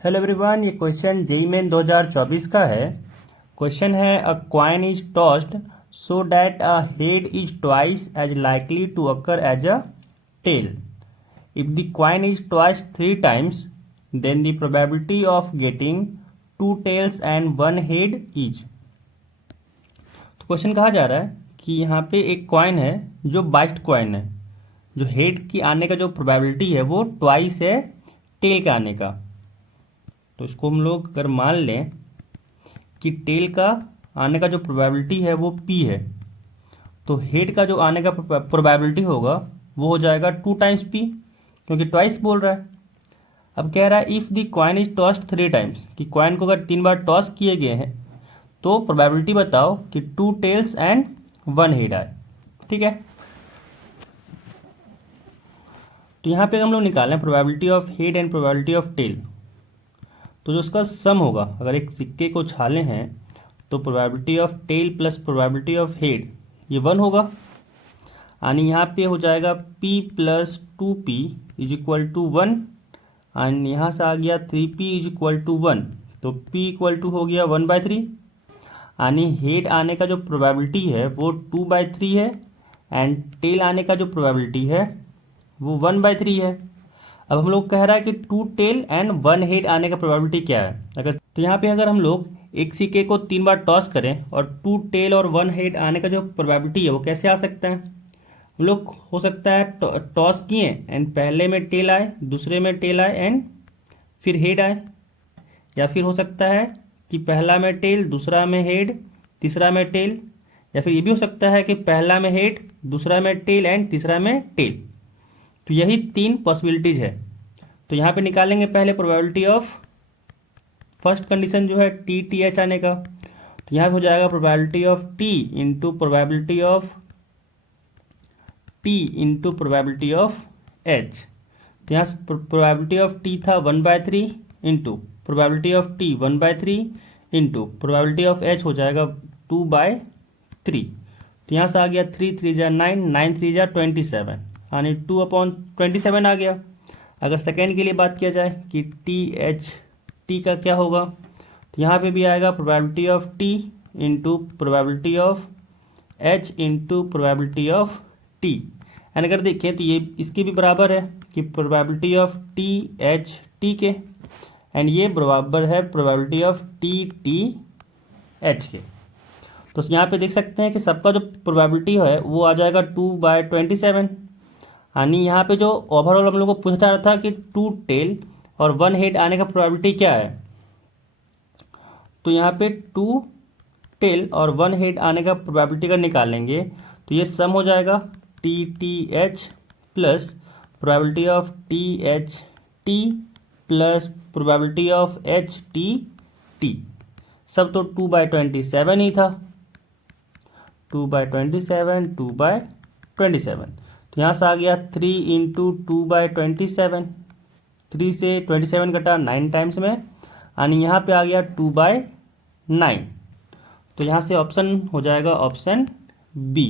Hello everyone, ये question JEE Main 2024 का है। क्वेश्चन है a coin is tossed so that a head is twice as likely to occur as a tail. If the coin is twice 3 times then the probability of getting 2 tails and 1 head is. तो क्वेश्चन कहा जा रहा है कि यहाँ पे एक कॉइन है जो बाइस्ड कॉइन है, जो हेड की आने का जो प्रोबेबिलिटी है वो ट्वाइस है टेल के आने का। तो इसको हम लोग अगर मान लें कि टेल का आने का जो प्रोबेबिलिटी है वो पी है, तो हेड का जो आने का प्रोबेबिलिटी होगा वो हो जाएगा 2 times p, क्योंकि ट्वाइस बोल रहा है। अब कह रहा है if the coin is tossed 3 times, कि कॉइन को अगर 3 बार टॉस किए गए हैं तो प्रोबेबिलिटी बताओ कि 2 tails एंड 1 head आए। ठीक है, तो यहाँ पे हम लोग निकालें probability of head and probability of tail. तो जो उसका सम होगा, अगर एक सिक्के को उछाले हैं तो probability of tail plus probability of head ये 1 होगा, यानी यहाँ पे हो जाएगा p plus 2p is equal to 1, and यहाँ से आ गया 3p इज इक्वल टू 1, तो p इक्वल टू हो गया 1/3, यानी हेड आने का जो प्रोबेबिलिटी है वो 2/3 है एंड टेल आने का जो प्रोबेबिलिटी है वो 1/3 है। अब हम लोग कह रहा है कि 2 tail एंड 1 head आने का प्रोबेबिलिटी क्या है। अगर तो यहाँ पे अगर हम लोग एक सिक्के को 3 बार टॉस करें और 2 tail और 1 head आने का जो प्रोबेबिलिटी है वो कैसे आ सकता है। हम लोग हो सकता है टॉस किए एंड पहले में टेल आए, दूसरे में टेल आए एंड फिर हेड आए, या फिर हो सकता है कि पहला में टेल, दूसरा में हेड, तीसरा में टेल, या फिर ये भी हो सकता है कि पहला में हेड, दूसरा में टेल एंड तीसरा में टेल। तो यही 3 पॉसिबिलिटीज है। तो यहाँ पे निकालेंगे पहले प्रोबेबिलिटी ऑफ फर्स्ट कंडीशन जो है टी एच आने का। तो यहाँ पे हो जाएगा probability of T into probability of T into probability of H. तो यहाँ से प्रोबेबिलिटी ऑफ टी था 1/3 into probability of T 1/3 into probability of H हो जाएगा 2/3। तो यहाँ से आ गया 3 3 जा 9, 9 3 जा 27, यानी 2/27 आ गया। अगर सेकेंड के लिए बात किया जाए कि टी का क्या होगा, तो यहाँ पे भी आएगा probability of T into probability of H into probability of T. And अगर देखें तो ये इसके भी बराबर है कि probability of T H T के, एंड ये बराबर है प्रोबेबिलिटी ऑफ टी एच के। तो यहाँ पे देख सकते हैं कि सबका जो प्रोबेबिलिटी है वो आ जाएगा 2/27, यानी यहाँ पे जो ओवरऑल हम लोग को पूछा जा रहा था कि 2 tail और 1 head आने का प्रोबेबिलिटी क्या है। तो यहाँ पे 2 tail और 1 head आने का प्रोबेबिलिटी का निकालेंगे तो ये सम हो जाएगा T H plus probability of T H T plus probability of H T. सब तो 2/27 ही था, 2/27, 2/27। तो यहाँ से आ गया 3 इंटू 2/27, 3 से 27 कटा 9 टाइम्स में, यानी यहाँ पे आ गया 2/9। तो यहाँ से ऑप्शन हो जाएगा ऑप्शन बी।